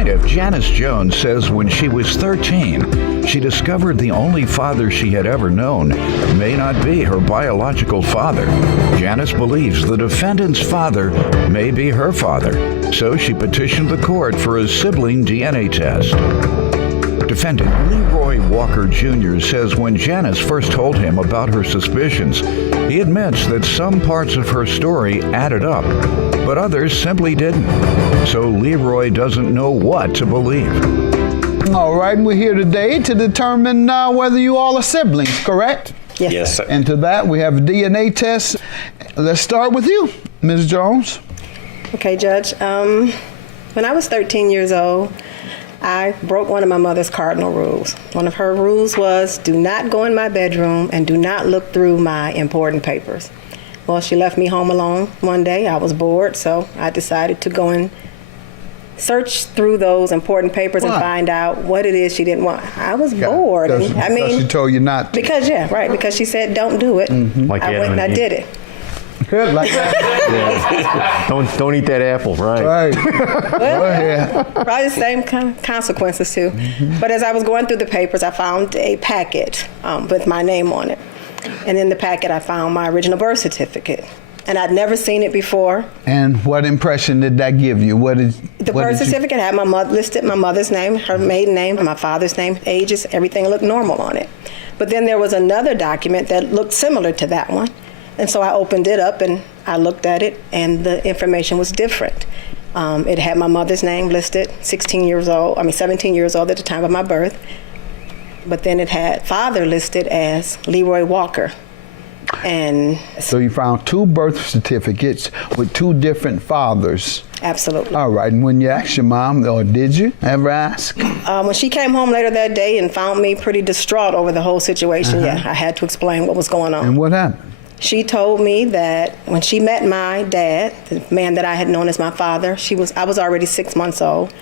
Plaintiff Janice Jones says when she was 13, she discovered the only father she had ever known may not be her biological father. Janice believes the defendant's father may be her father, so she petitioned the court for a sibling DNA test. Defendant Leroy Walker Jr. says when Janice first told him about her suspicions, he admits that some parts of her story added up, but others simply didn't. So Leroy doesn't know what to believe. All right, we're here today to determine whether you all are siblings, correct? Yes, sir. And to that, we have a DNA test. Let's start with you, Ms. Jones. Okay, Judge. When I was 13 years old, I broke one of my mother's cardinal rules. One of her rules was do not go in my bedroom and do not look through my important papers. Well, she left me home alone one day. I was bored, so I decided to go and search through those important papers and find out what it is she didn't want. I was bored. Because she told you not to. Because she said don't do it. Like I went and I did it. Like that. Yeah. Don't eat that apple, right? Right. Go ahead. Probably the same consequences too. But as I was going through the papers, I found a packet with my name on it. And in the packet, I found my original birth certificate. And I'd never seen it before. And what impression did that give you? The birth certificate had my mother listed, my mother's name, her maiden name, my father's name, ages, everything looked normal on it. But then there was another document that looked similar to that one. And so I opened it up and I looked at it, and the information was different. It had my mother's name listed, 17 years old at the time of my birth. But then it had father listed as Leroy Walker. And so you found two birth certificates with two different fathers. Absolutely. All right. And when you asked your mom, or did you ever ask? When she came home later that day and found me pretty distraught over the whole situation, I had to explain what was going on. And what happened? She told me that when she met my dad, the man that I had known as my father, I was already 6 months old.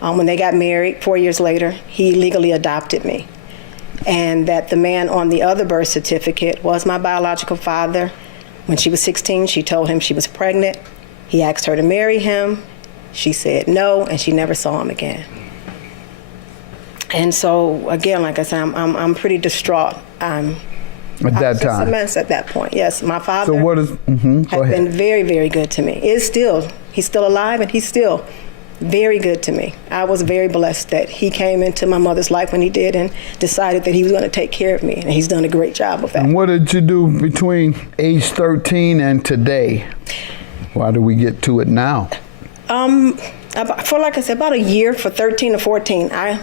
When they got married 4 years later, he legally adopted me. And that the man on the other birth certificate was my biological father. When she was 16, she told him she was pregnant. He asked her to marry him. She said no, and she never saw him again. And so, again, like I said, I'm pretty distraught. At that time? I was a mess at that point, yes. My father has been very, very good to me. He's still alive, and he's still very good to me. I was very blessed that he came into my mother's life when he did and decided that he was going to take care of me, and he's done a great job of that. And what did you do between age 13 and today? Why do we get to it now? For, like I said, about a year, for 13 to 14, I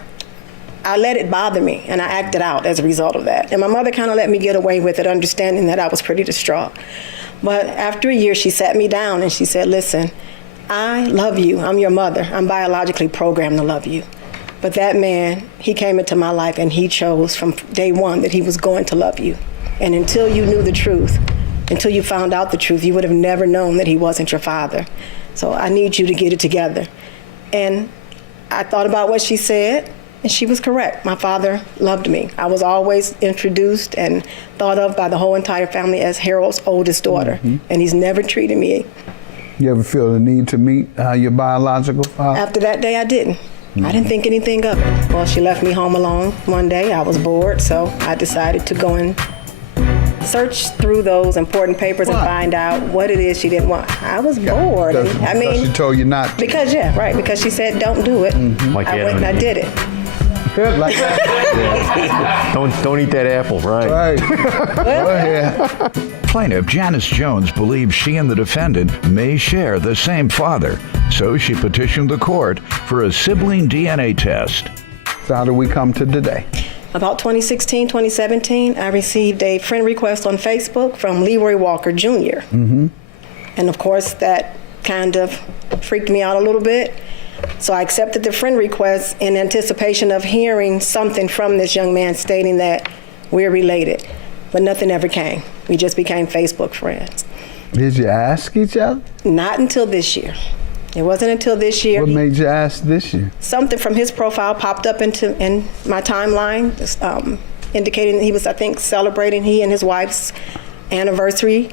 let it bother me, and I acted out as a result of that. And my mother kind of let me get away with it, understanding that I was pretty distraught. But after a year, she sat me down and she said, listen, I love you. I'm your mother. I'm biologically programmed to love you. But that man, he came into my life and he chose from day one that he was going to love you. And until you knew the truth, until you found out the truth, you would have never known that he wasn't your father. So I need you to get it together. And I thought about what she said, and she was correct. My father loved me. I was always introduced and thought of by the whole entire family as Harold's oldest daughter, and he's never treated me. You ever feel the need to meet your biological father? After that day, I didn't. I didn't think anything of it. Well, she left me home alone one day. I was bored, so I decided to go and search through those important papers and find out what it is she didn't want. I was bored. Because she told you not to. Because she said don't do it. Like I went and I did it. Like that. Don't eat that apple, right? Right. Go ahead. Plaintiff Janice Jones believes she and the defendant may share the same father, so she petitioned the court for a sibling DNA test. So how do we come to today? About 2016, 2017, I received a friend request on Facebook from Leroy Walker Jr. And of course, that kind of freaked me out a little bit. So I accepted the friend request in anticipation of hearing something from this young man stating that we're related. But nothing ever came. We just became Facebook friends. Did you ask each other? Not until this year. It wasn't until this year. What made you ask this year? Something from his profile popped up in my timeline, indicating that he was, I think, celebrating he and his wife's anniversary.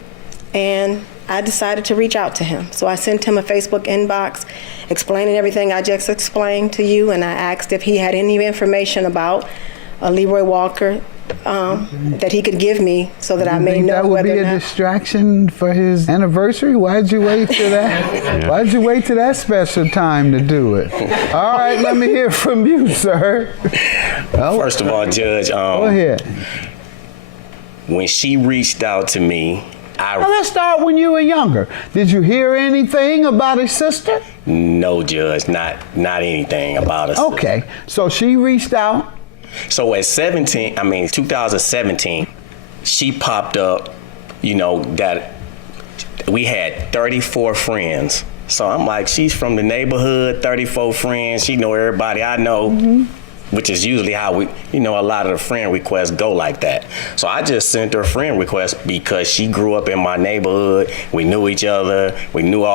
And I decided to reach out to him. So I sent him a Facebook inbox explaining everything I just explained to you, and I asked if he had any information about Leroy Walker that he could give me so that I may know that would whether be or a not. distraction for his anniversary? Why'd you wait to that? Why'd you wait to that special time to do it? All right, let me hear from you, sir. First of all, Judge, Go ahead. when she reached out to me, Well, let's start when you were younger. Did you hear anything about his sister? no, Judge, not anything about us. Okay, so she reached out. So at 2017, she popped up, that we had 34 friends. So I'm like, she's from the neighborhood, 34 friends. She know everybody I know, which is usually how we, a lot of the friend requests go like that. So I just sent her a friend request because she grew up in my neighborhood. We knew each other. We knew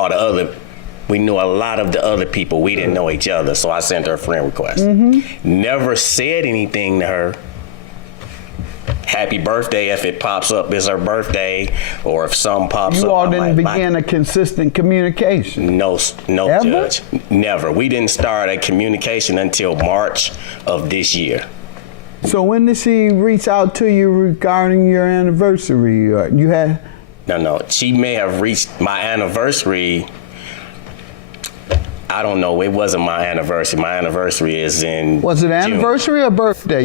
we knew a lot of the other people. We didn't know each other, so I sent her a friend request. Never said anything to her. Happy birthday if it pops up it's her birthday, or if something pops up. You all I didn't might begin a consistent communication. No, Ever? Judge, never. We didn't start a communication until March of this year. So when did she reach out to you regarding your anniversary? You had? No. She may have reached my anniversary. I don't know. It wasn't my anniversary. My anniversary is in Was it June. anniversary or birthday?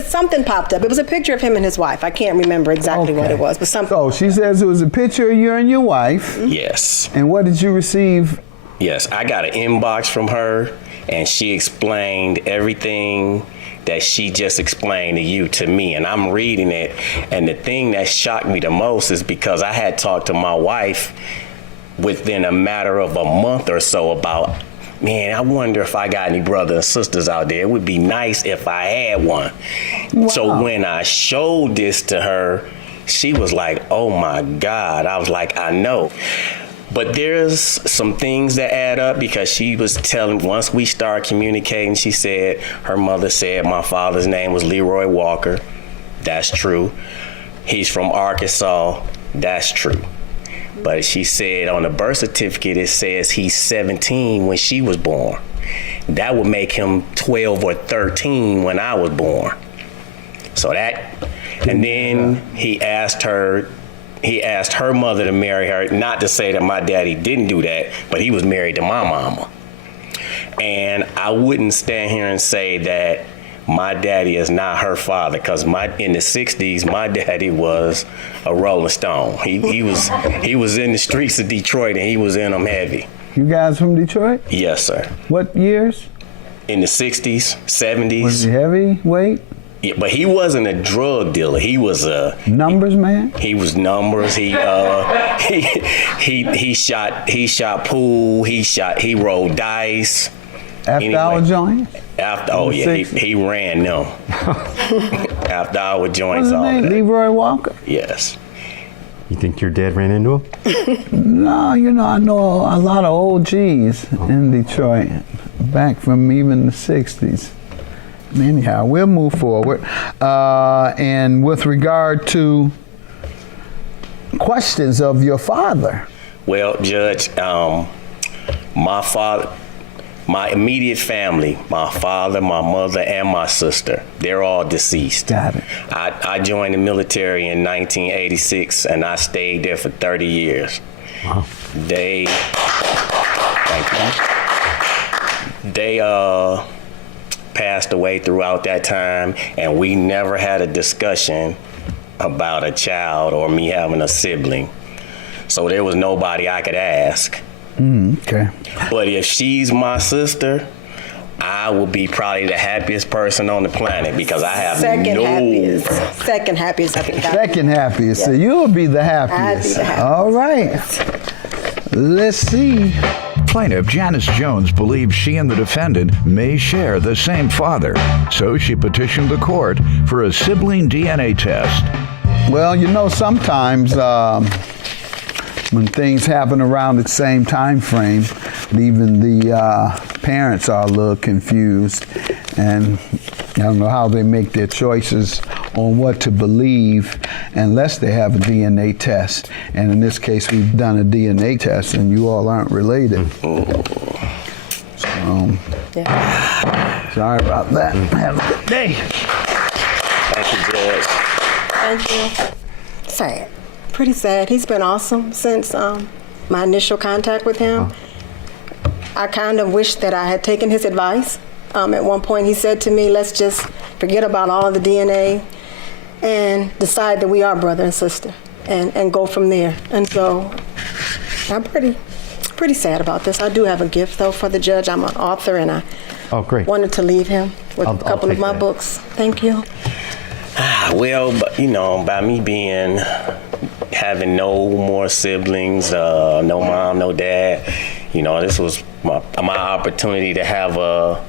Something popped up. It was a picture of him and his wife. I can't remember exactly what it was, but something. So she says it was a picture of you and your wife. Yes. And what did you receive? Yes, I got an inbox from her, and she explained everything that she just explained to you to me, and I'm reading it, and the thing that shocked me the most is because I had talked to my wife within a matter of a month or so about, man, I wonder if I got any brothers and sisters out there. It would be nice if I had one. Wow. So when I showed this to her, she was like, oh my God. I was like, I know. But there's some things that add up because she was telling, once we started communicating, she said her mother said my father's name was Leroy Walker. That's true. He's from Arkansas. That's true. But she said on the birth certificate, it says he's 17 when she was born. That would make him 12 or 13 when I was born. So that, and then he asked her mother to marry her, not to say that my daddy didn't do that, but he was married to my mama. And I wouldn't stand here and say that my daddy is not her father, because in the 60s, my daddy was a Rolling Stone. He was in the streets of Detroit, and he was in them heavy. You guys from Detroit? Yes, sir. What years? In the 60s, 70s. Was he heavyweight? Yeah, but he wasn't a drug dealer. He was a Numbers man? He was numbers. He shot pool. He rolled dice. After hour joint? He ran them. After hour joints, What's his all name? of that. Leroy Walker? Yes. You think your dad ran into him? No, I know a lot of OGs in Detroit, back from even the 60s. Anyhow, we'll move forward. And with regard to questions of your father. Well, Judge, my immediate family, my father, my mother, and my sister, they're all deceased. Got it. I joined the military in 1986, and I stayed there for 30 years. Wow. They passed away throughout that time, and we never had a discussion about a child or me having a sibling. So there was nobody I could ask. Okay. But if she's my sister, I will be probably the happiest person on the planet because I have Second happiest. I think. Second happiest. So you'll be the happiest. I'd be the happiest. All right. Let's see. Plaintiff Janice Jones believes she and the defendant may share the same father, so she petitioned the court for a sibling DNA test. Well, sometimes when things happen around the same time frame, even the parents are a little confused, and I don't know how they make their choices on what to believe unless they have a DNA test. And in this case, we've done a DNA test, and you all aren't related. Sorry about that. Have a good day. Thank you, George. Thank you. Sad. Pretty sad. He's been awesome since my initial contact with him. I kind of wish that I had taken his advice. At one point he said to me, let's just forget about all of the DNA and decide that we are brother and sister and go from there. And so I'm pretty sad about this. I do have a gift though for the judge. I'm an author and I wanted to leave him with a couple of my books. Thank you. Well, but by me having no more siblings, no mom, no dad, this was my opportunity to have a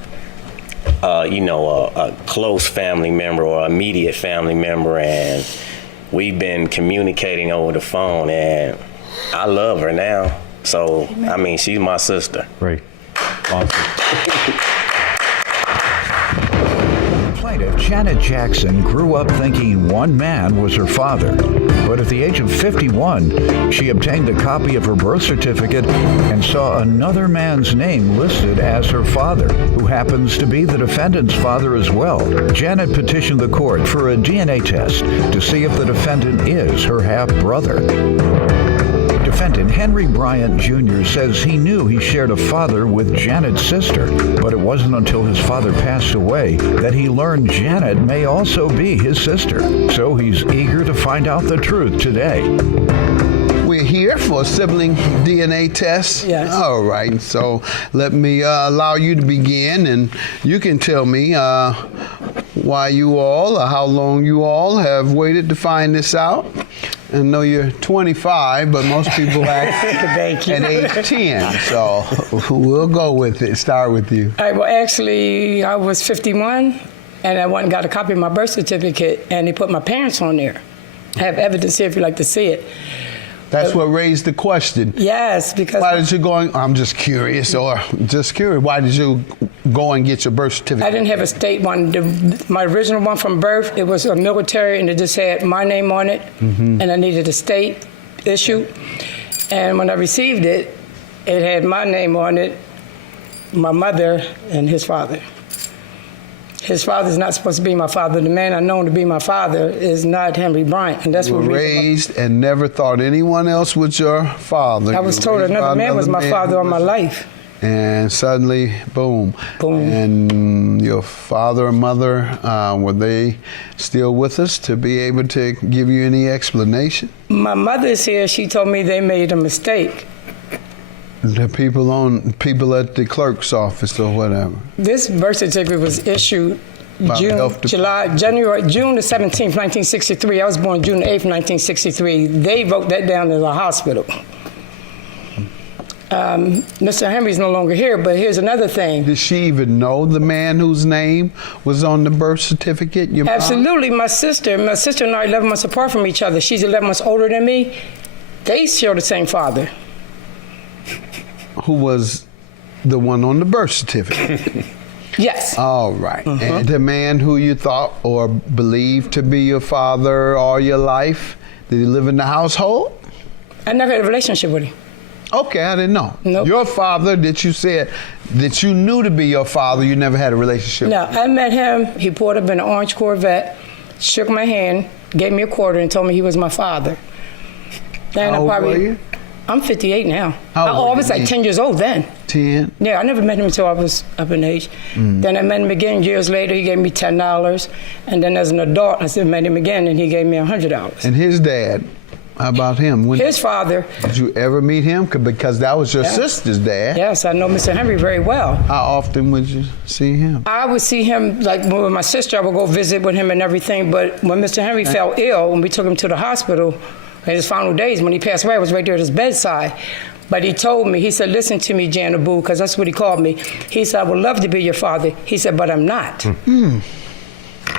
close family member or immediate family member, and we've been communicating over the phone, and I love her now. So, I mean, she's my sister. Great. Awesome. Plaintiff Janet Jackson grew up thinking one man was her father. But at the age of 51, she obtained a copy of her birth certificate and saw another man's name listed as her father, who happens to be the defendant's father as well. Janet petitioned the court for a DNA test to see if the defendant is her half-brother. Defendant Henry Bryant Jr. says he knew he shared a father with Janet's sister, but it wasn't until his father passed away that he learned Janet may also be his sister. So he's eager to find out the truth today. We're here for a sibling DNA test. Yes. All right, so let me allow you to begin, and you can tell me why you all, or how long you all have waited to find this out. I know you're 25, but most people act at age 10, so we'll go with it. Start with you. All right, well, actually, I was 51, and I went and got a copy of my birth certificate, and they put my parents on there. I have evidence here if you'd like to see it. That's what raised the question. Yes, because... Why did you go, I'm just curious, why did you go and get your birth certificate? I didn't have a state one. My original one from birth, it was a military, and it just had my name on it, and I needed a state issue. And when I received it, it had my name on it, my mother, and his father. His father's not supposed to be my father. The man I know to be my father is not Henry Bryant, and that's you what were raised and never thought anyone else was your father. I was told another man was my father all my life. And suddenly, boom. Boom. And your father and mother, were they still with us to be able to give you any explanation? My mother's here. She told me they made a mistake. The people at the clerk's office or whatever. This birth certificate was issued June the 17th, 1963. I was born June the 8th, 1963. They wrote that down in the hospital. Mr. Henry's no longer here, but here's another thing. Did she even know the man whose name was on the birth certificate? Your Absolutely. mom? My sister and I are 11 months apart from each other. She's 11 months older than me. They share the same father. Who was the one on the birth certificate? Yes. All right. And the man who you thought or believed to be your father all your life, did he live in the household? I never had a relationship with him. Okay, I didn't know. Nope. Your father that you said that you knew to be your father, you never had a relationship No, with? I met him. He pulled up in an orange Corvette, shook my hand, gave me a quarter, and told me he was my father. And How old were you? I'm 58 now. How old I was like 10 years old then. 10? Yeah, I never met him until I was up in age. Then I met him again years later. He gave me $10. And then as an adult, I met him again, and he gave me $100. And his dad, how about him? His father. Did you ever meet him? Because that was your sister's dad. Yes, I know Mr. Henry very well. How often would you see him? I would see him, like with my sister, I would go visit with him and everything. But when Mr. Henry fell ill, when we took him to the hospital, in his final days, when he passed away, I was right there at his bedside. But he told me, he said, listen to me, Janet Boo, because that's what he called me. He said, I would love to be your father. He said, but I'm not.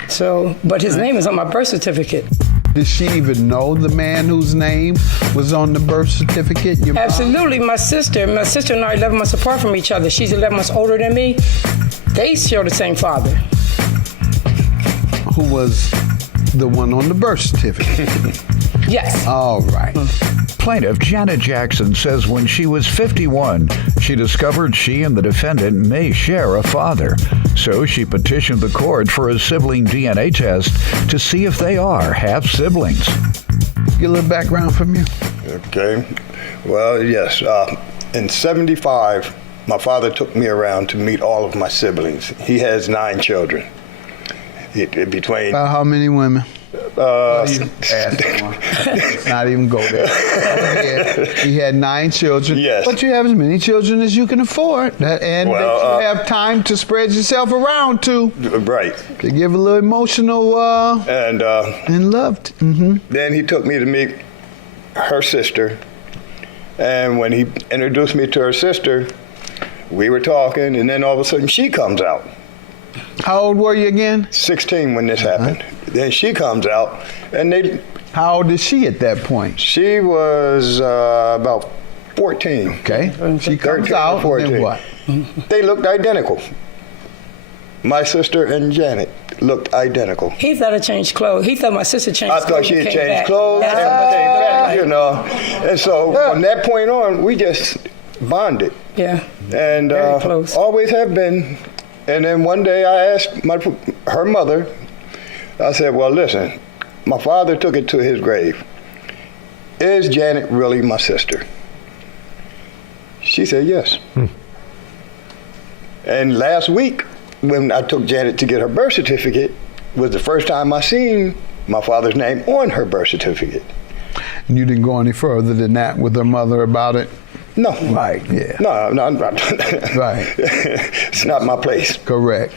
So, but his name is on my birth certificate. Did she even know the man whose name was on the birth certificate? Your Absolutely. My sister and I are 11 months apart from each other. She's 11 months older than me. They share the same father. Who was the one on the birth certificate. Yes. All right. Plaintiff Janet Jackson says when she was 51, she discovered she and the defendant may share a father. So she petitioned the court for a sibling DNA test to see if they are half-siblings. Get a little background from you. Okay. Well, yes. In 75, my father took me around to meet all of my siblings. He has 9 children. Between How many women? Let's not even go there. He had 9 children. Yes. But you have as many children as you can afford. And that you have time to spread yourself around to. Right. To give a little emotional And love. then he took me to meet her sister. And when he introduced me to her sister, we were talking, and then all of a sudden she comes out. How old were you again? 16 when this happened. Then she comes out, and How old is she at that point? she was about 14. Okay. She comes 13 or out, 14. then what? They looked identical. My sister and Janet looked identical. He thought I changed clothes. He thought my sister changed I clothes. thought she and had came changed back. clothes and That's came what back, it you know. And so from that point on, we just bonded. Yeah. And Very close. always have been. And then one day I asked her mother, I said, well, listen, my father took it to his grave. Is Janet really my sister? She said yes. And last week, when I took Janet to get her birth certificate, was the first time I seen my father's name on her birth certificate. And you didn't go any further than that with her mother about it? No. Right, yeah. No. Right. It's not my place. Correct.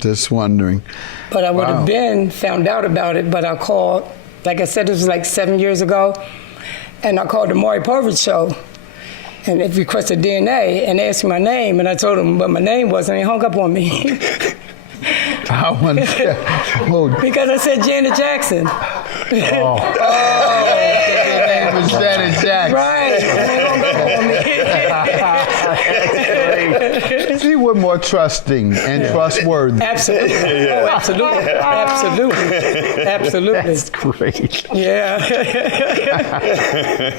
Just wondering. But I would have been found out about it, but I called, like I said, it was like 7 years ago, and I called the Maury Povich show, and it requested DNA, and they asked me my name, and I told them what my name was, and they hung up on me. I wonder. Because I said Janet Jackson. Your name was Janet Jackson. Right. And they hung up on me. See, we're more trusting and trustworthy. Absolutely. Oh, absolutely. Absolutely. Absolutely. That's great. Yeah.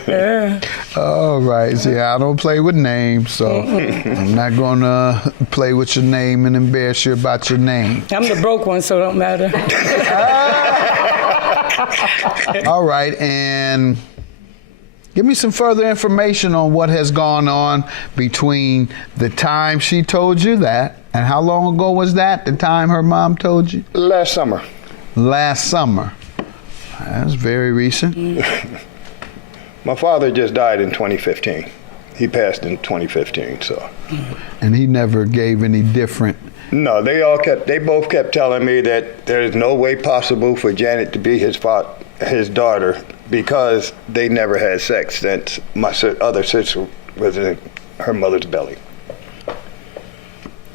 Yeah. All right. See, I don't play with names, so I'm not going to play with your name and embarrass you about your name. I'm the broke one, so it don't matter. All right, and give me some further information on what has gone on between the time she told you that, and how long ago was that, the time her mom told you? Last summer. Last summer. That's very recent. My father just died in 2015. He passed in 2015, so. And he never gave any different. No, they both kept telling me that there is no way possible for Janet to be his daughter because they never had sex since my other sister was in her mother's belly.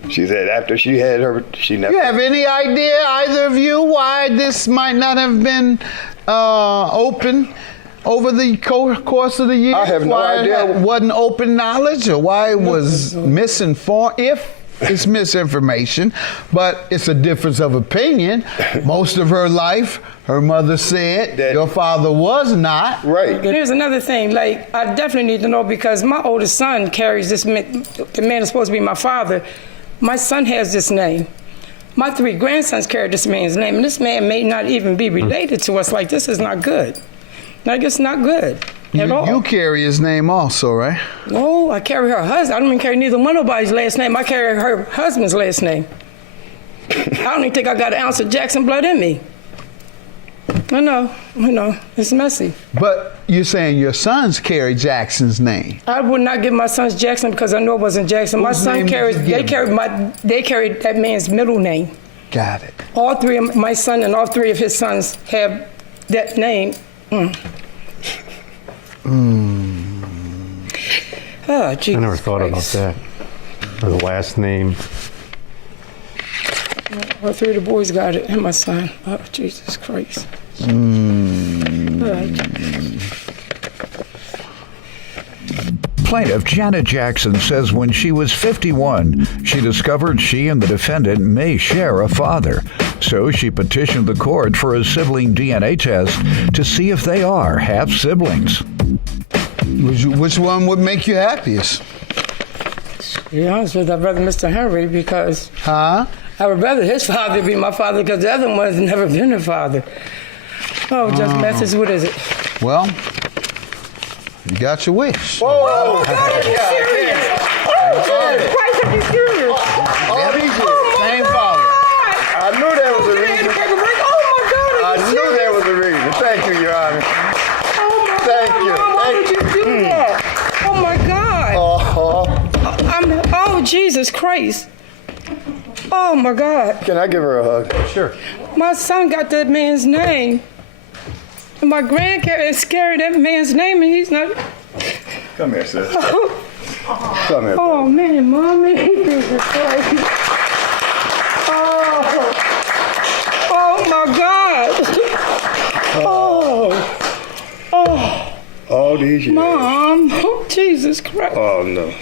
She said after she had her, she never. You have any idea, either of you, why this might not have been open over the course of the years? I have no idea. Why it wasn't open knowledge, or why it was misinformed? If it's misinformation, but it's a difference of opinion. Most of her life, her mother said That your father was not. Right. And here's another thing, like, I definitely need to know because my oldest son carries this man, the man is supposed to be my father. My son has this name. My 3 grandsons carry this man's name, and this man may not even be related to us. Like, this is not good. Like, it's not good at all. You carry his name also, right? No, I carry her husband. I don't even carry neither one of nobody's last name. I carry her husband's last name. I don't even think I got an ounce of Jackson blood in me. I know, it's messy. But you're saying your sons carry Jackson's name. I would not give my sons Jackson because I know it wasn't Jackson. My Whose son name carries, did you give they carried that man's middle name. Got it. All 3 of my son and all 3 of his sons have that name. Oh, Jesus I never thought Christ. about that. The last name. All 3 of the boys got it, and my son. Oh, Jesus Christ. Plaintiff Janet Jackson says when she was 51, she discovered she and the defendant may share a father. So she petitioned the court for a sibling DNA test to see if they are half-siblings. Which one would make you happiest? To be honest with you, I'd rather Mr. Henry because Huh? I would rather his father be my father because the other one's never been a father. Oh, Judge Mathis, what is it? Well, you got your wish. Whoa! Oh, God, are you serious? Oh, Jesus Christ, are you serious? All these years. Same father. I knew there was a reason. Oh, my God, I are you knew serious? there was a reason. Thank you, Your Honor. Oh, my Thank God, you. Mom, why Thank would you do that? Oh, my God. Oh, Jesus Christ. Oh, my God. Can I give her a hug? Sure. My son got that man's name. And my grandparents carry that man's name, and he's not. Come here, sis. Come here. Oh, man, Mommy. Jesus Christ. Oh, my God. Oh, All these years. Mom. Oh, Jesus Christ. Oh, no.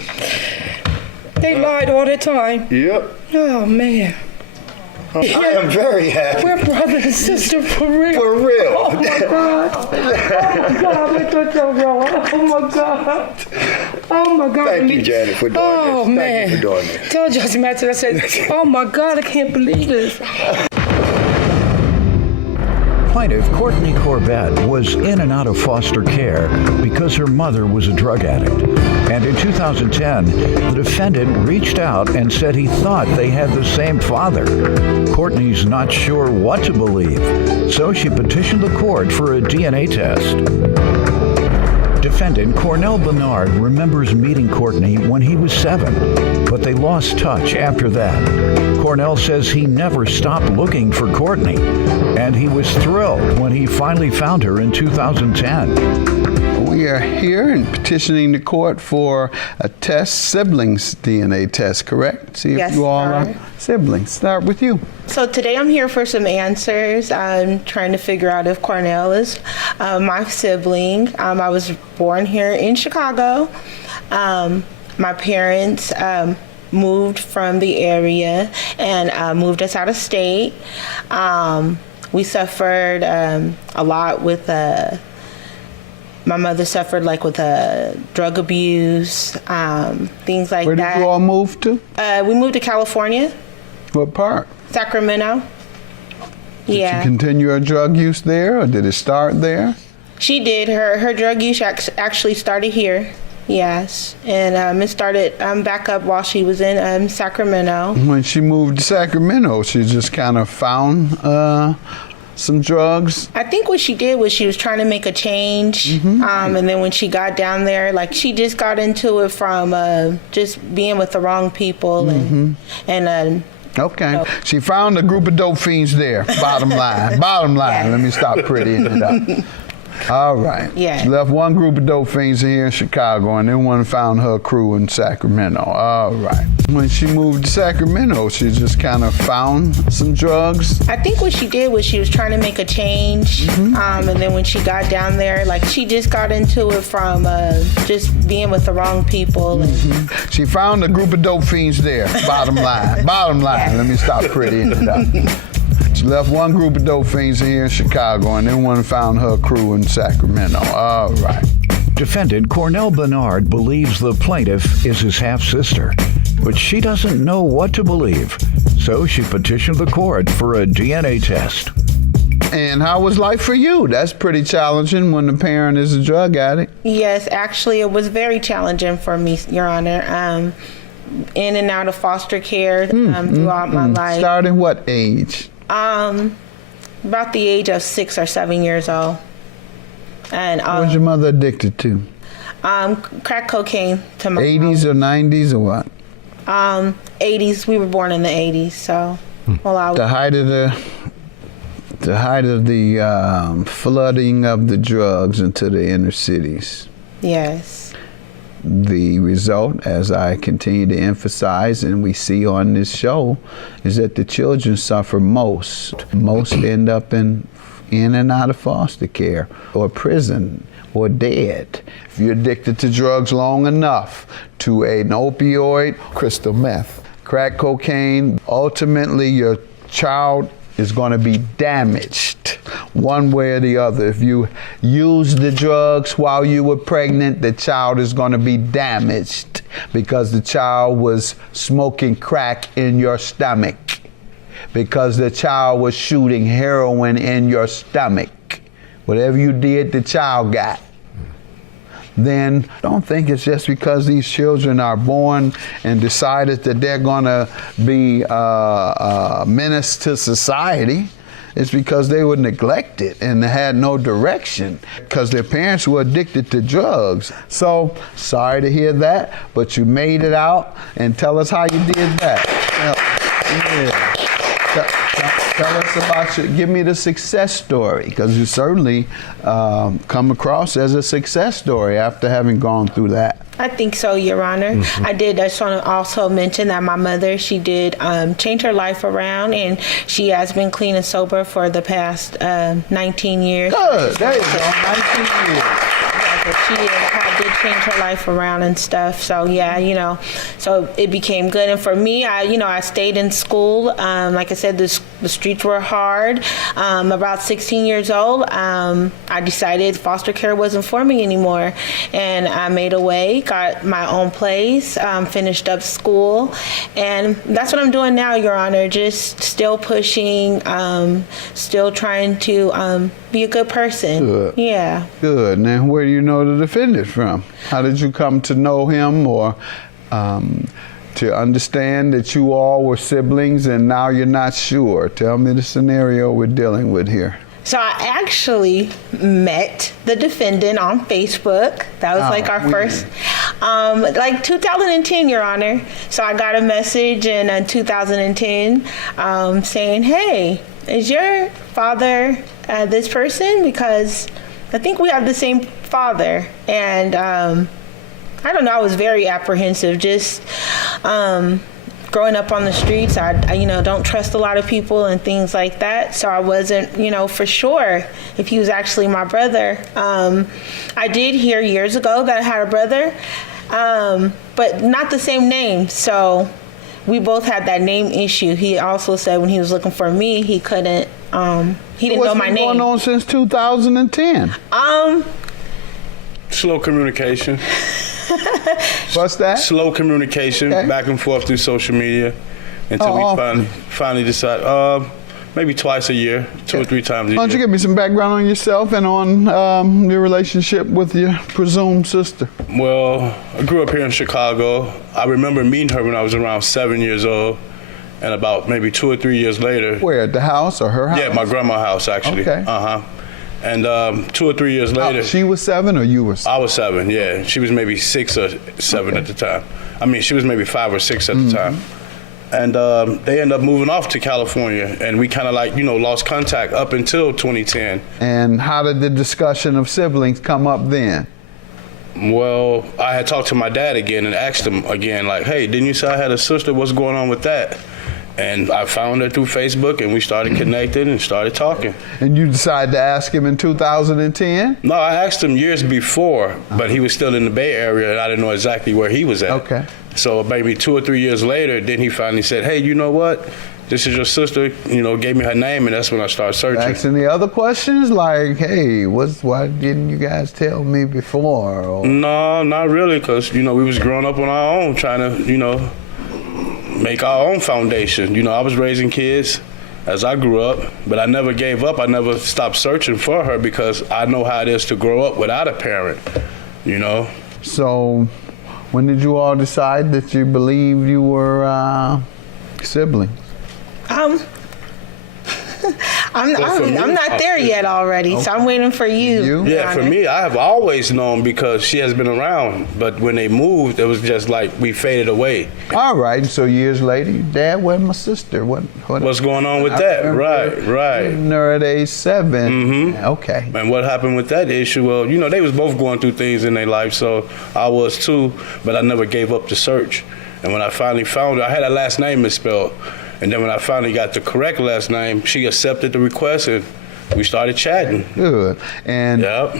They lied all the time. Yep. Oh, man. I am very happy. We're brother and sister for real. For real. Oh, my God. Oh, my God. Look at your Oh, my God. Oh, my God. Thank you, Janet, for doing Oh, this. man. Thank you for doing this. Tell Judge Mathis, I said, oh, my God, I can't believe this. Plaintiff Courtney Corbett was in and out of foster care because her mother was a drug addict. And in 2010, the defendant reached out and said he thought they had the same father. Courtney's not sure what to believe, so she petitioned the court for a DNA test. Defendant Cornell Bernard remembers meeting Courtney when he was 7, but they lost touch after that. Cornell says he never stopped looking for Courtney, and he was thrilled when he finally found her in 2010. We are here and petitioning the court for a test, siblings DNA test, correct? See if Yes, you all Your are Honor. siblings. Start with you. So today I'm here for some answers. I'm trying to figure out if Cornell is my sibling. I was born here in Chicago. My parents moved from the area and moved us out of state. We suffered a lot with my mother suffered with drug abuse, things like Where that. did you all move to? We moved to California, What part? Sacramento. Did Yeah. you continue her drug use there, or did it start there? She did. Her drug use actually started here. Yes. And it started back up while she was in Sacramento. When she moved to Sacramento, she just kind of found some drugs. I think what she did was she was trying to make a change. And then when she got down there, she just got into it from just being with the wrong people. And Okay. She found a group of dope fiends there. Bottom line. Bottom line. Yeah. Let me stop prettying it up. All right. Yeah. She left one group of dope fiends here in Chicago, and then one found her crew in Sacramento. All right. When she moved to Sacramento, she just kind of found some drugs. I think what she did was she was trying to make a change. And then when she got down there, she just got into it from just being with the wrong people. She found a group of dope fiends there. Bottom line. Bottom line. Yeah. Let me stop prettying it up. She left one group of dope fiends here in Chicago, and then one found her crew in Sacramento. All right. Defendant Cornell Bernard believes the plaintiff is his half-sister, but she doesn't know what to believe, so she petitioned the court for a DNA test. And how was life for you? That's pretty challenging when the parent is a drug addict. Yes, actually, it was very challenging for me, Your Honor. In and out of foster care throughout my life. Starting what age? About the age of 6 or 7 years old. And What was your mother addicted to? crack cocaine to my 80s or 90s or what? 80s. We were born in the 80s, so The height of the flooding of the drugs into the inner cities. yes. The result, as I continue to emphasize and we see on this show, is that the children suffer most. Most end up in and out of foster care or prison or dead. If you're addicted to drugs long enough, to an opioid, crystal meth, crack cocaine, ultimately your child is going to be damaged one way or the other. If you use the drugs while you were pregnant, the child is going to be damaged because the child was smoking crack in your stomach, because the child was shooting heroin in your stomach. Whatever you did, the child got. Then don't think it's just because these children are born and decided that they're going to be a menace to society. It's because they were neglected and they had no direction because their parents were addicted to drugs. So, sorry to hear that, but you made it out, and tell us how you did that. Tell us about give me the success story, because you certainly come across as a success story after having gone through that. I think so, Your Honor. Mm-hmm. I just want to also mention that my mother, she did change her life around, and she has been clean and sober for the past 19 years. Good. There you go. 19 years. But she did change her life around and stuff. So yeah, so it became good. And for me, I stayed in school. Like I said, the streets were hard. About 16 years old, I decided foster care wasn't for me anymore, and I made a way, got my own place, finished up school, and that's what I'm doing now, Your Honor. Just still pushing, still trying to be a good person. Good. Yeah. Good. Now, where do you know the defendant from? How did you come to know him, or to understand that you all were siblings and now you're not sure? Tell me the scenario we're dealing with here. So I actually met the defendant on Facebook. That was like our first, like 2010, Your Honor. So I got a message in 2010 saying, hey, is your father this person? Because I think we have the same father. And I don't know, I was very apprehensive. Just growing up on the streets, I don't trust a lot of people and things like that. So I wasn't, for sure if he was actually my brother. I did hear years ago that I had a brother, but not the same name. So we both had that name issue. He also said when he was looking for me, he couldn't, he didn't know my name. What's been going on since 2010? Slow communication. What's that? Slow communication, Okay. back and forth through social media, until we finally decide. Maybe twice a year, 2 or 3 times a year. Why don't you give me some background on yourself and on your relationship with your presumed sister? Well, I grew up here in Chicago. I remember meeting her when I was around 7 years old, and about maybe 2 or 3 years later. Where, at the house or her house? Yeah, my grandma's house, actually. Okay. And 2 or 3 years later. She was 7 or you were 7? I was 7, yeah. She was maybe 6 or 7 at the time. I mean, she was maybe 5 or 6 at the time. And they ended up moving off to California, and we kind of lost contact up until 2010. And how did the discussion of siblings come up then? Well, I had talked to my dad again and asked him again, like, hey, didn't you say I had a sister? What's going on with that? And I found her through Facebook, and we started connecting and started talking. And you decided to ask him in 2010? No, I asked him years before, but he was still in the Bay Area, and I didn't know exactly where he was at. Okay. So maybe 2 or 3 years later, then he finally said, hey, you know what? This is your sister, gave me her name, and that's when I started searching. Asking the other questions, like, hey, why didn't you guys tell me before? Or... No, not really, because, we was growing up on our own, trying to, make our own foundation. I was raising kids as I grew up, but I never gave up. I never stopped searching for her because I know how it is to grow up without a parent, So when did you all decide that you believed you were siblings? I'm not there yet already, so I'm waiting for you. Yeah, for me, I have always known because she has been around, but when they moved, it was just like we faded away. All right, so years later, Dad, where's my sister? What's going on with that? Right. Her at age 7. Mm-hmm. Okay. And what happened with that issue? Well, they was both going through things in their life, so I was too, but I never gave up the search. And when I finally found her, I had her last name misspelled. And then when I finally got the correct last name, she accepted the request and we started chatting. Good. And yep.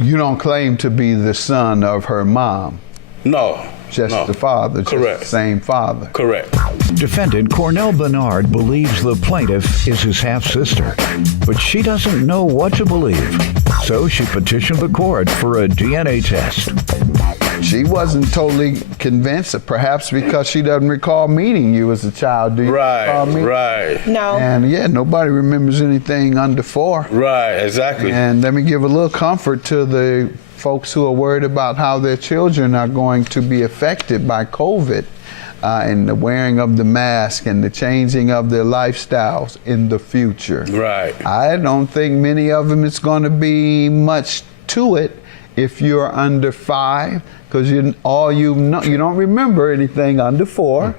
You don't claim to be the son of her mom. No. Just no. the father. Correct. Just the same father. Correct. Defendant Cornell Bernard believes the plaintiff is his half-sister, but she doesn't know what to believe. So she petitioned the court for a DNA test. She wasn't totally convinced, perhaps because she doesn't recall meeting you as a child. Do you recall me? Right. No. And yeah, nobody remembers anything under 4. Right, exactly. And let me give a little comfort to the folks who are worried about how their children are going to be affected by COVID and the wearing of the mask and the changing of their lifestyles in the future. Right. I don't think many of them it's going to be much to it if you're under 5, because you don't remember anything under 4.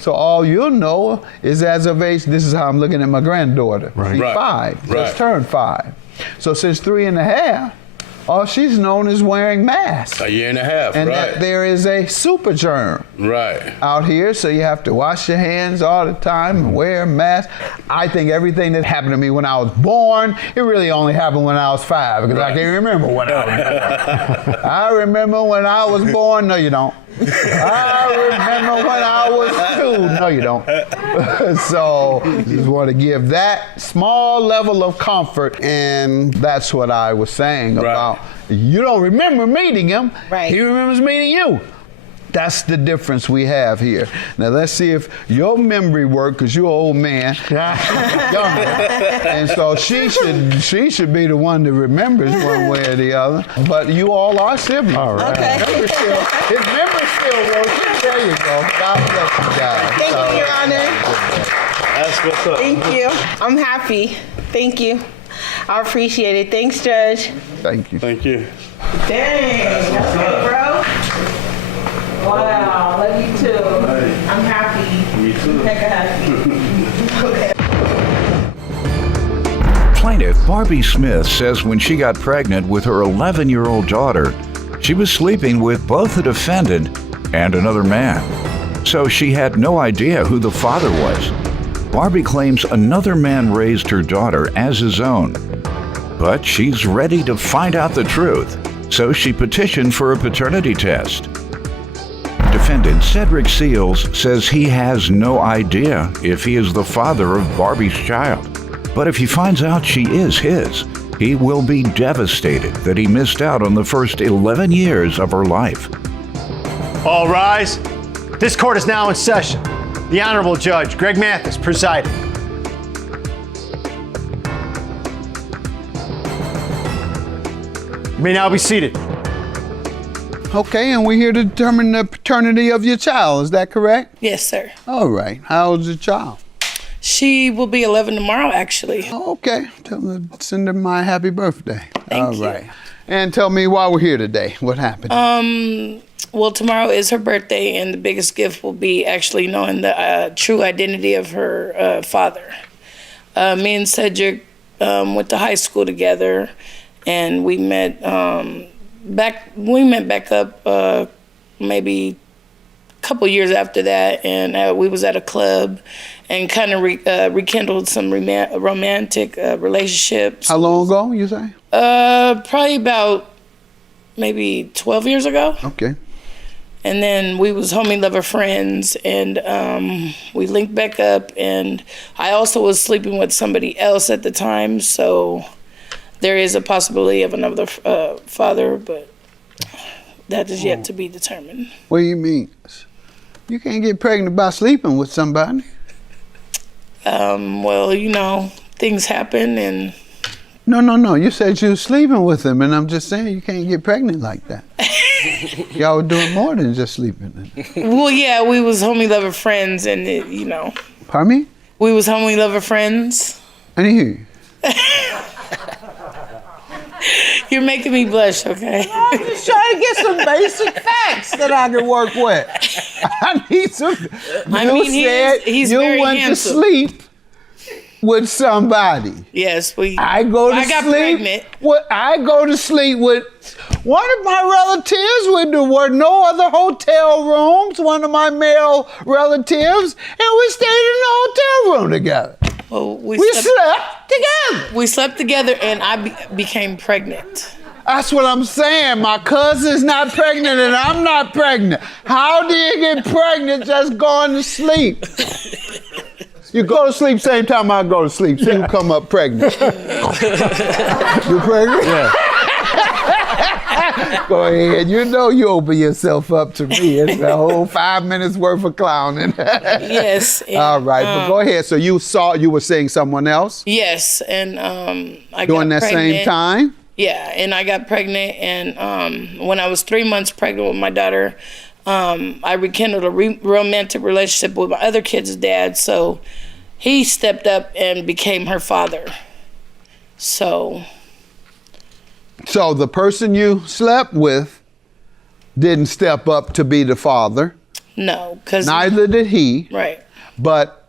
So all you'll know is as of age, this is how I'm looking at my granddaughter. Right. She's Right. 5, Right. just turned 5. So since 3.5, all she's known is wearing masks. A year and a half, And right. that there is a super germ Right. out here, so you have to wash your hands all the time and wear a mask. I think everything that happened to me when I was born, it really only happened when I was 5, because I can't remember when I was born. I remember when I was born. No, you don't. I remember when I was 2. No, you don't. So just want to give that small level of comfort, and that's what I was saying about you don't remember meeting him. Right. He remembers meeting you. That's the difference we have here. Now let's see if your memory works, because you're an old man, younger, and so she should be the one that remembers one way or the other. But you all are siblings. All right. Okay. His memory still works. There you go. God bless you guys. Thank you, Your Honor. That's what's up. Thank you. I'm happy. Thank you. I appreciate it. Thanks, Judge. Thank you. Thank you. Dang. That's good, bro. Wow. Love you too. I'm happy. Me too. Mega happy. Okay. Plaintiff Barbie Smith says when she got pregnant with her 11-year-old daughter, she was sleeping with both the defendant and another man. So she had no idea who the father was. Barbie claims another man raised her daughter as his own. But she's ready to find out the truth, so she petitioned for a paternity test. Defendant Cedric Seals says he has no idea if he is the father of Barbie's child. But if he finds out she is his, he will be devastated that he missed out on the first 11 years of her life. All rise. This court is now in session. The Honorable Judge Greg Mathis presiding. You may now be seated. Okay, and we're here to determine the paternity of your child. Is that correct? Yes, sir. All right. How old is your child? She will be 11 tomorrow, actually. Okay. Send her my happy birthday. Thank you. All right. And tell me why we're here today. What happened? Well, tomorrow is her birthday, and the biggest gift will be actually knowing the true identity of her father. Me and Cedric went to high school together, and we met back up maybe a couple years after that, and we was at a club and kind of rekindled some romantic relationships. How long ago, you say? Probably about maybe 12 years ago. Okay. And then we was homie lover friends, and we linked back up, and I also was sleeping with somebody else at the time, so there is a possibility of another father, but that is yet to be determined. What do you mean? You can't get pregnant by sleeping with somebody. Well, you know, things happen, and... No. You said you were sleeping with him, and I'm just saying you can't get pregnant like that. Y'all were doing more than just sleeping. Well, yeah, we was homie lover friends, and you know. Pardon me? We was homie lover friends. I didn't hear you. You're making me blush, okay? I'm just trying to get some basic facts that I can work with. I need some. I You mean, said he's you very went handsome. to sleep with somebody. Yes, I got sleep. pregnant. I go to sleep with one of my relatives. There were no other hotel rooms. One of my male relatives, and we stayed in the hotel room together. Well, we slept together. We slept together, and I became pregnant. That's what I'm saying. My cousin's not pregnant and I'm not pregnant. How do you get pregnant just going to sleep? You go to sleep same time I go to sleep. So you come up pregnant. You pregnant? Yeah. Go ahead. You know you open yourself up to me. It's a whole 5 minutes worth of clowning. Yes. And, all right, but go ahead. So you were seeing someone else? Yes, and I during got that pregnant. same time? Yeah, and I got pregnant, and when I was 3 months pregnant with my daughter, I rekindled a romantic relationship with my other kid's dad, so he stepped up and became her father. So the person you slept with didn't step up to be the father. No, because neither did he. Right. But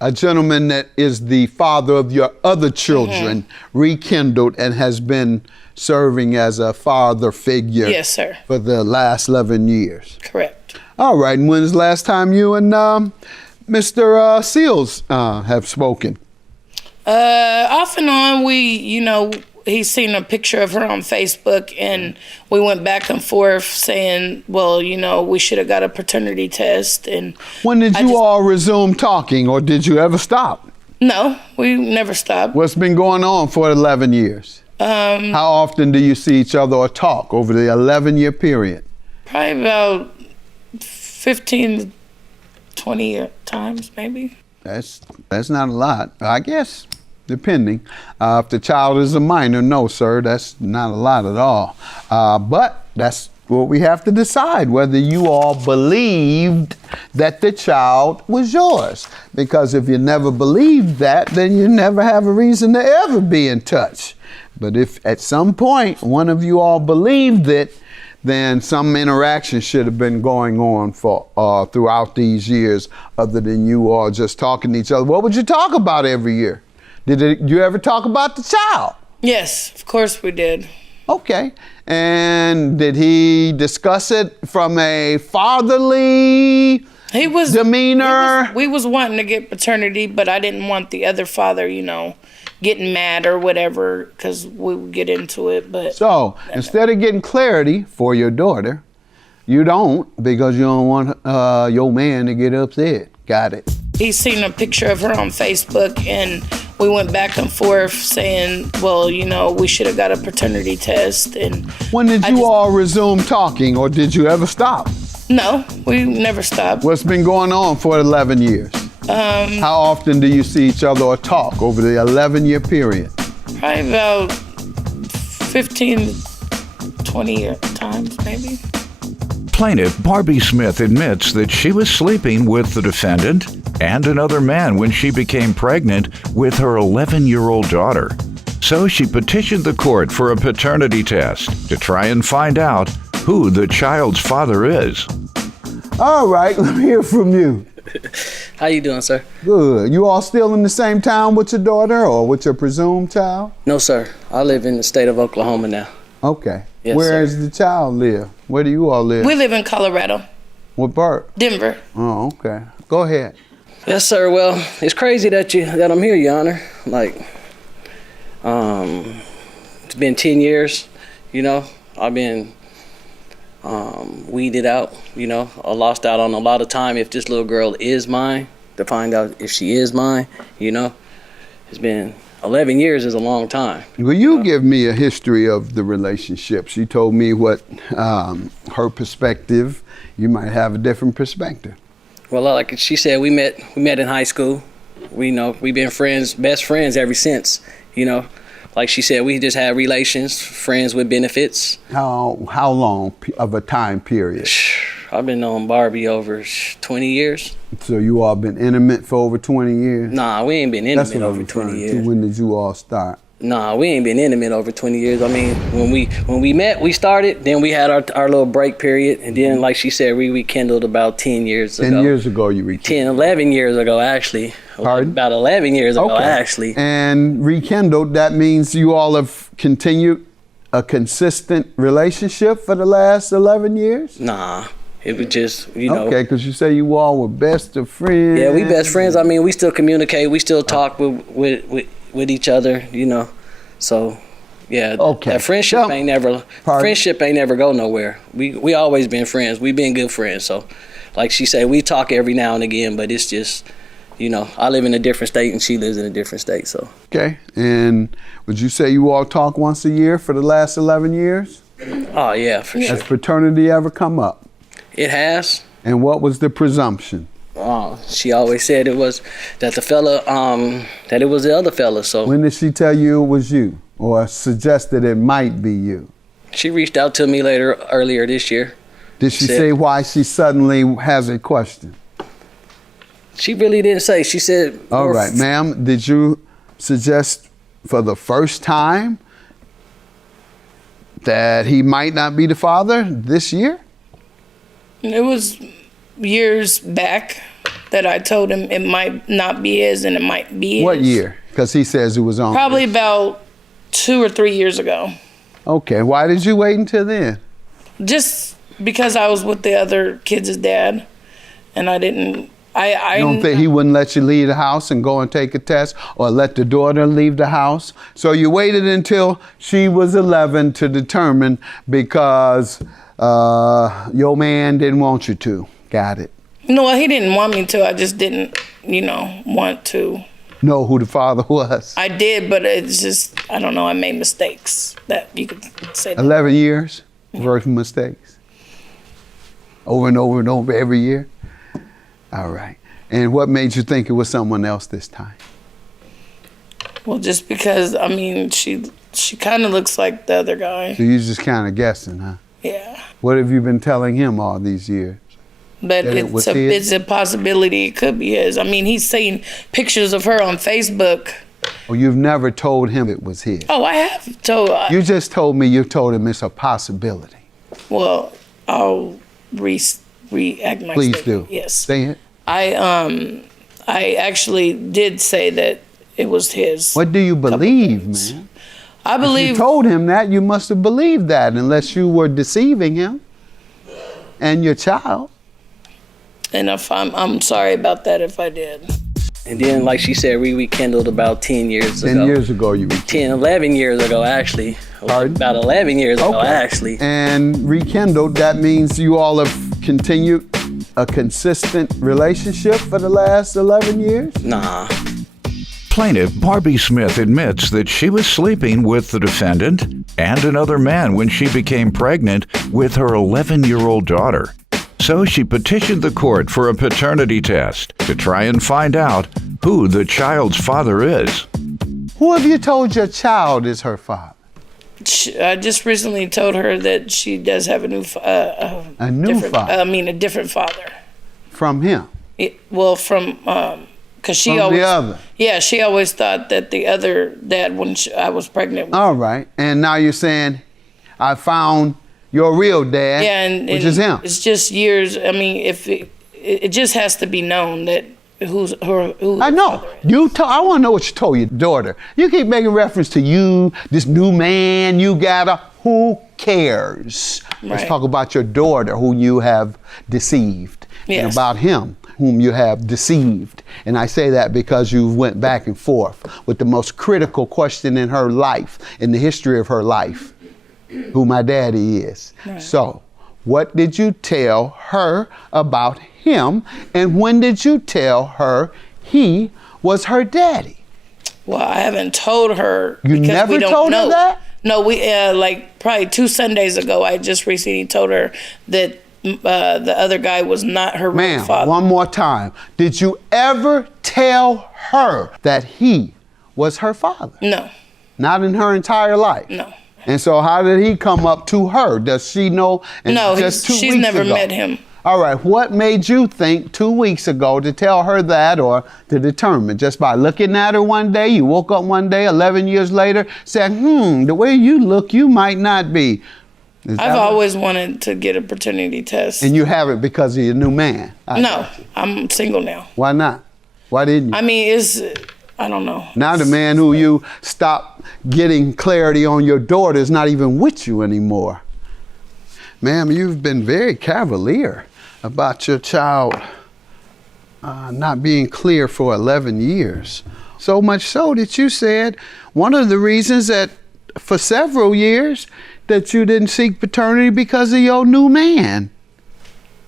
a gentleman that is the father of your other children rekindled and has been serving as a father figure. Yes, sir. For the last 11 years. Correct. All right. And when's the last time you and Mr. Seals have spoken? Off and on, he's seen a picture of her on Facebook, and we went back and forth saying, well, we should have got a paternity test. And when did you all resume talking, or did you ever stop? No, we never stopped. What's been going on for 11 years? How often do you see each other or talk over the 11-year period? Probably about 15 to 20 times, maybe. That's not a lot, I guess. Depending. If the child is a minor, no, sir, that's not a lot at all. But that's what we have to decide, whether you all believed that the child was yours. Because if you never believed that, then you never have a reason to ever be in touch. But if at some point one of you all believed it, then some interaction should have been going on for throughout these years, other than you all just talking to each other. What would you talk about every year? Did you ever talk about the child? Yes, of course we did. Okay. And did he discuss it from a fatherly demeanor? We was wanting to get paternity, but I didn't want the other father, getting mad or whatever, because we would get into it. But so instead of getting clarity for your daughter, you don't, because you don't want your man to get upset. Got it. He's seen a picture of her on Facebook, and we went back and forth saying, well, we should have got a paternity test. And when did you all resume talking, or did you ever stop? No, we never stopped. What's been going on for 11 years? How often do you see each other or talk over the 11-year period? Probably about 15 to 20 times, maybe. Plaintiff Barbie Smith admits that she was sleeping with the defendant and another man when she became pregnant with her 11-year-old daughter. So she petitioned the court for a paternity test to try and find out who the child's father is. All right, let me hear from you. How you doing, sir? Good. You all still in the same town with your daughter or with your presumed child? No, sir. I live in the state of Oklahoma now. Okay. Yes, Where sir. does the child live? Where do you all live? We live in Colorado. What part? Denver. Oh, okay. Go ahead. Yes, sir. Well, it's crazy that I'm here, Your Honor. It's been 10 years. I've been weeded out. I lost out on a lot of time. If this little girl is mine, to find out if she is mine. It's been 11 years is a long time. Will you give me a history of the relationship? She told me what her perspective. You might have a different perspective. Well, like she said, we met in high school. We've been friends, best friends ever since. Like she said, we just had relations, friends with benefits. How long of a time period? I've been knowing Barbie over 20 years. So you all been intimate for over 20 years? Nah, we ain't been intimate over 20 years. When did you all start? Nah, we ain't been intimate over 20 years. I mean, when we met, we started, then we had our little break period, and then, like she said, we rekindled about 10 years ago. 10 years ago you rekindled? 11 years ago, actually. Pardon? About 11 years ago, actually. And rekindled, that means you all have continued a consistent relationship for the last 11 years? Nah. It was just, know. Okay, because you say you all were best of friends. Yeah, we best friends. I mean, we still communicate. We still talk with each other, So Yeah. Okay. That friendship Tell- ain't never Pardon? friendship ain't never go nowhere. We always been friends. We been good friends. So, like she said, we talk every now and again, but it's just, you know, I live in a different state and she lives in a different state. So. Okay. And would you say you all talk once a year for the last 11 years? Oh yeah, for sure. Has paternity ever come up? It has. And what was the presumption? She always said it was that the fella, that it was the other fella. So When did she tell you it was you, or suggested it might be you? she reached out to me earlier this year. Did she Said- say why she suddenly has a question? She really didn't say. She said. All right, ma'am, did you suggest for the first time that he might not be the father this year? It was years back that I told him it might not be his and it might be his. What year? Because he says it was on. Probably about 2 or 3 years ago. Okay, why did you wait until then? Just because I was with the other kid's dad, and I didn't. I You don't think he wouldn't let you leave the house and go and take a test, or let the daughter leave the house? So you waited until she was 11 to determine because your man didn't want you to. Got it. No, he didn't want me to. I just didn't, want to. Know who the father was. I did, but it's just, I don't know, I made mistakes that you could say. 11 years worth of mistakes. Over and over and over every year. All right. And what made you think it was someone else this time? Well, just because, she kind of looks like the other guy. So you're just kind of guessing, huh? Yeah. What have you been telling him all these years? But That it was his? it's a possibility it could be his. He's seen pictures of her on Facebook. Oh, you've never told him it was his? Oh, I have told. You just told me you told him it's a possibility. Well, I'll react my Please statement. do. Yes. Say it. I actually did say that it was his. What do you believe, man? I If believe. you told him that, you must have believed that, unless you were deceiving him and your child. And if I'm sorry about that if I did. And then, like she said, we rekindled about 10 years ago. 10 years ago, you 11 years ago, actually. Pardon? About 11 years ago, Okay. actually. And rekindled, that means you all have continued a consistent relationship for the last 11 years? Nah. Plaintiff Barbie Smith admits that she was sleeping with the defendant and another man when she became pregnant with her 11-year-old daughter. So she petitioned the court for a paternity test to try and find out who the child's father is. Who have you told your child is her father? I just recently told her that she does have a new father. A different father. From him? Because she From always. the other? Yeah, she always thought that the other dad when I was pregnant. With. All right. And now you're saying, I found your real dad, which is him. It's just years. If it just has to be known that who I know. I want to know what you told your daughter. You keep making reference to you, this new man you got. Who cares? Let's Right. talk about your daughter, who you have deceived, and Yes. about him, whom you have deceived. And I say that because you went back and forth with the most critical question in her life, in the history of her life, who my daddy is. Right. So, what did you tell her about him, and when did you tell her he was her daddy? Well, I haven't told her. You because never we don't told her know. that? No, we probably 2 Sundays ago. I just recently told her that the other guy was not her real Ma'am, father. one more time. Did you ever tell her that he was her father? No. Not in her entire life? No. And so how did he come up to her? Does she know? And No, just 2 she's weeks never ago? met him. All right, what made you think 2 weeks ago to tell her that, or to determine just by looking at her one day, you woke up one day 11 years later, said, the way you look, you might not be. I've always wanted to get a paternity test. And you have it because of your new man? No, I'm single now. Why not? Why didn't you? I don't know. Now the man who you stopped getting clarity on your daughter is not even with you anymore. Ma'am, you've been very cavalier about your child not being clear for 11 years. So much so that you said one of the reasons that for several years that you didn't seek paternity because of your new man.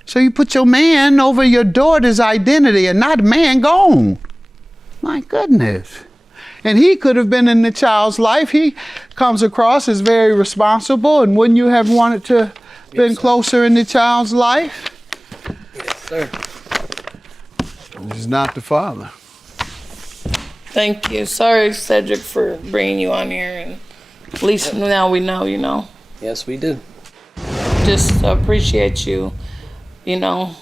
So you put your man over your daughter's identity and not man gone. My goodness. And he could have been in the child's life. He comes across as very responsible, and wouldn't you have wanted to been closer in the child's life? Yes, sir. He's not the father. Thank you. Sorry, Cedric, for bringing you on here. And at least now we know, you know. Yes, we do. Just appreciate you, you know.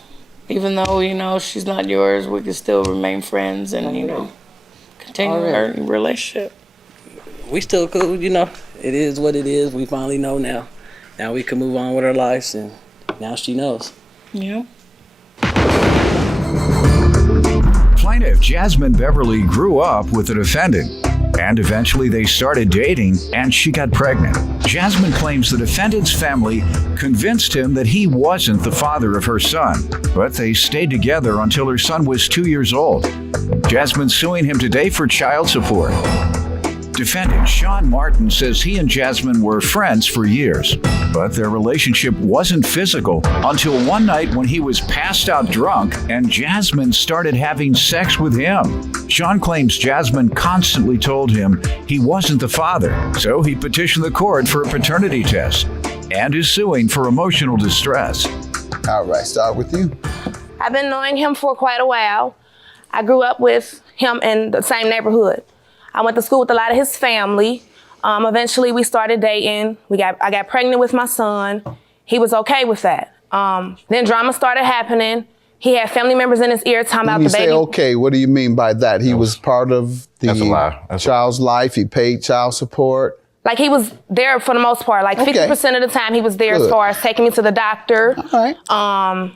Even though, you know, she's not yours, we can still remain friends and, you know, continue our relationship. We still cool, you know. It is what it is. We finally know now. Now we can move on with our lives, and now she knows. Yeah. Plaintiff Jasmine Beverly grew up with the defendant, and eventually they started dating, and she got pregnant. Jasmine claims the defendant's family convinced him that he wasn't the father of her son, but they stayed together until her son was 2 years old. Jasmine's suing him today for child support. Defendant Sean Martin says he and Jasmine were friends for years, but their relationship wasn't physical until one night when he was passed out drunk and Jasmine started having sex with him. Sean claims Jasmine constantly told him he wasn't the father, so he petitioned the court for a paternity test and is suing for emotional distress. All right, start with you. I've been knowing him for quite a while. I grew up with him in the same neighborhood. I went to school with a lot of his family. Eventually we started dating. I got pregnant with my son. He was okay with that. Then drama started happening. He had family members in his ear talking about the baby. When you say okay, what do you mean by that? He was part of the That's a lie. child's life. He paid child support. Like he was there for the most part. Like 50% of the time he was there as far as taking me to the doctor. All right.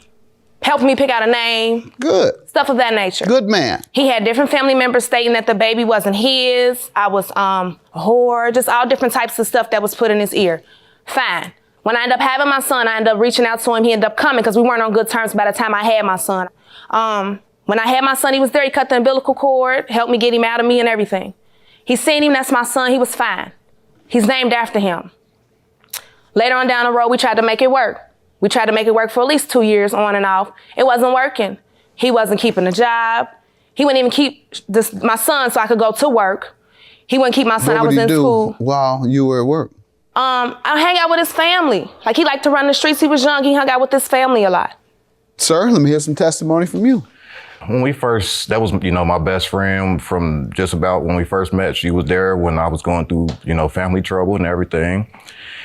Helping me pick out a name. Good. Stuff of that nature. Good man. He had different family members stating that the baby wasn't his. I was a whore, just all different types of stuff that was put in his ear. Fine. When I ended up having my son, I ended up reaching out to him. He ended up coming because we weren't on good terms by the time I had my son. When I had my son, he was there. He cut the umbilical cord, helped me get him out of me and everything. He seen him, that's my son. He was fine. He's named after him. Later on down the road, we tried to make it work. We tried to make it work for at least 2 years on and off. It wasn't working. He wasn't keeping a job. He wouldn't even keep my son so I could go to work. He wouldn't keep my son. I was in school. While you were at work? I hang out with his family. Like he liked to run the streets. He was young. He hung out with his family a lot. Sir, let me hear some testimony from you. When we first, that was, you know, my best friend from just about when we first met. She was there when I was going through, you know, family trouble and everything.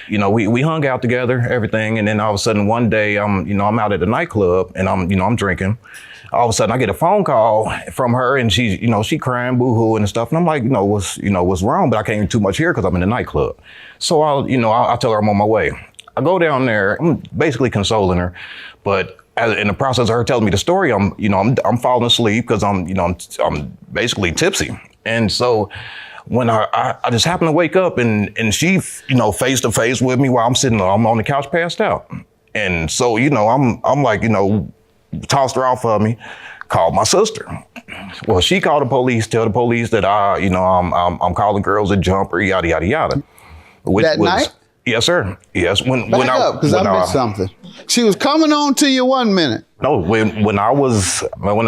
You know, we hung out together, everything, and then all of a sudden one day I'm out at a nightclub and I'm drinking. All of a sudden I get a phone call from her and she crying, boo-hoo and stuff. And I'm like, what's wrong? But I can't even too much hear because I'm in the nightclub. So I'll tell her I'm on my way. I go down there, I'm basically consoling her, but in the process of her telling me the story, I'm falling asleep because I'm basically tipsy. And so when I just happened to wake up and she, face to face with me while I'm on the couch passed out. And so, I'm like, tossed her off of me, called my sister. Well, she called the police, tell the police that I'm calling girls a jumper, yada, yada, yada. That night? Yes, sir. Yes. Back up, because I missed something. She was coming on to you 1 minute. No, when I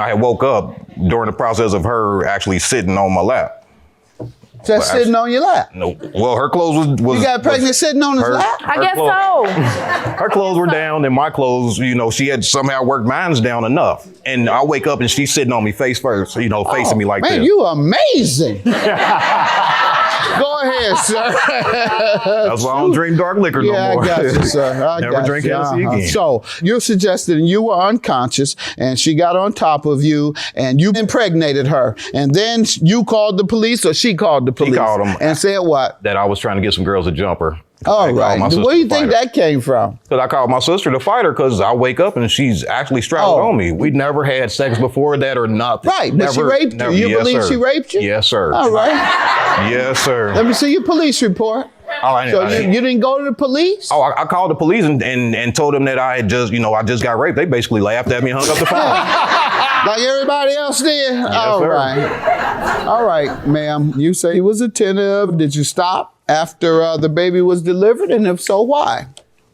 had woke up during the process of her actually sitting on my lap. Just sitting on your lap? No. Well, her clothes was... You got pregnant sitting on his lap? I guess so. Her clothes were down and my clothes, she had somehow worked mine's down enough. And I wake up and she's sitting on me face first, facing me like this. Man, you amazing. Go ahead, sir. That's why I don't drink dark liquor no more. I got you, sir. Never drink Hennessy again. So you're suggesting you were unconscious and she got on top of you and you impregnated her. And then you called the police or she called the police? She called them. And said what? That I was trying to get some girls a jumper. All right. Where do you think that came from? Because I called my sister to fight her because I wake up and she's actually straddled on me. We'd never had sex before that or nothing. Right, but she raped you. You believe she raped you? Yes, sir. All right. Yes, sir. Let me see your police report. So you didn't go to the police? Oh, I called the police and told them that I had just, I just got raped. They basically laughed at me and hung up the phone. Like everybody else did? Yes, All sir. right. All right, ma'am. You say he was attentive. Did you stop? after the baby was delivered, and if so, why?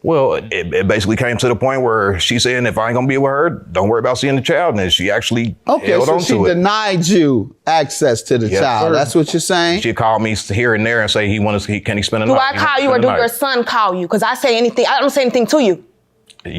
Well, it basically came to the point where she said, if I ain't gonna be with her, don't worry about seeing the child. And she actually held on to it. So she denied you access to the child. Sir. That's what you're saying? She called me here and there and say can he spend a night? Do I call you or do your son call you? Because I don't say anything to you.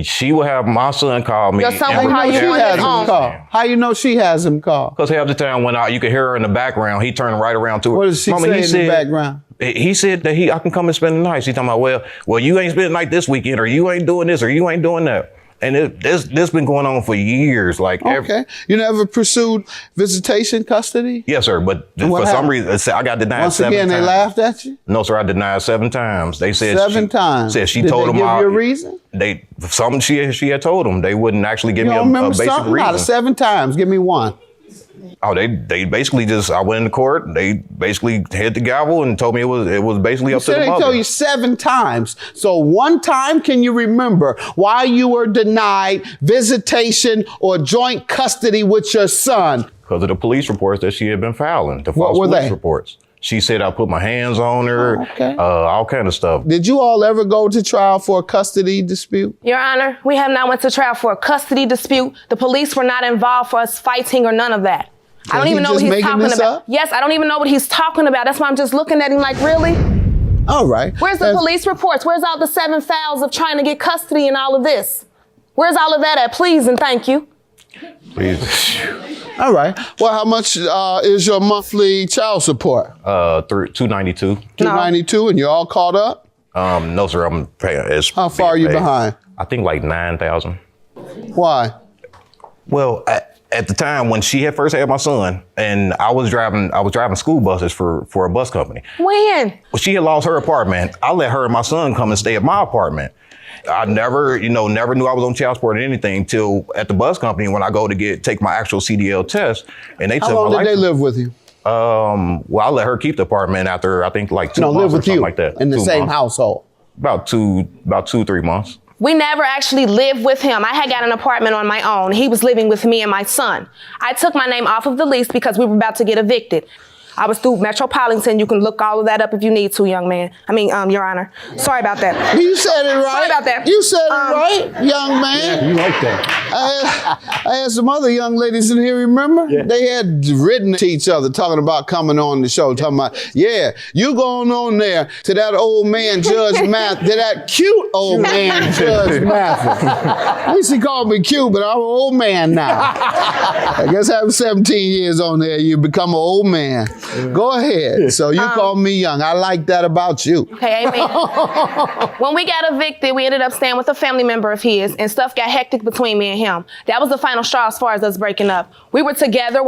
She will have my son call me. Your son will call you on his own. How you know she has him call? Because half the time when you could hear her in the background, he turned right around to her. What does she say in the background? He said that I can come and spend the night. She's talking about, well, you ain't spending the night this weekend, or you ain't doing this, or you ain't doing that. And this been going on for years. Okay. You never pursued visitation custody? Yes, sir. But for some reason, I got denied 7 times. Once again, they laughed at you? No, sir. I denied 7 times. They said 7 times. Said she Did told they them give you a reason? Something she had told them. They wouldn't actually give me a basic reason. Out of 7 times, give me one. Oh, they basically I went into court. They basically hit the gavel and told me it was basically up to the mother. They told you 7 times. So one time, can you remember why you were denied visitation or joint custody with your son? Because of the police reports that she had been filing. The false were police they? reports. She said I put my hands on her, all kind of stuff. Did you all ever go to trial for a custody dispute? Your Honor, we have not went to trial for a custody dispute. The police were not involved for us fighting or none of that. I don't even know what he's talking about. Yes, I don't even know what he's talking about. That's why I'm just looking at him like, really? All right. Where's the police reports? Where's all the 7 files of trying to get custody and all of this? Where's all of that at? Please and thank you. Please. All right. Well, how much is your monthly child support? $292. $292, and you're all caught up? No, sir. I'm paying. How far are you behind? I think like 9,000. Why? Well, at the time when she had first had my son, and I was driving school buses for a bus company. When? Well, she had lost her apartment. I let her and my son come and stay at my apartment. I never knew I was on child support or anything till at the bus company when I go to take my actual CDL test, and they took my license. How long did they live with you? Well, I let her keep the apartment after I think like 2 months live or with something you like that. in the 2 same months. household. About 3 months. We never actually lived with him. I had got an apartment on my own. He was living with me and my son. I took my name off of the lease because we were about to get evicted. I was through Metropolitan. You can look all of that up if you need to, young man. Your Honor. Sorry about that. You said it right. Sorry about that. You said it right, young man. Yeah, you like that. I had some other young ladies in here, remember? Yeah. They had written to each other talking about coming on the show, talking about, you going on there to that old man, Judge Mathis, to that cute old man, Judge Mathis. At least he called me cute, but I'm an old man now. I guess after 17 years on there, you become an old man. Go ahead. So you call me young. I like that about you. Okay, amen. When we got evicted, we ended up staying with a family member of his, and stuff got hectic between me and him. That was the final straw as far as us breaking up. We were together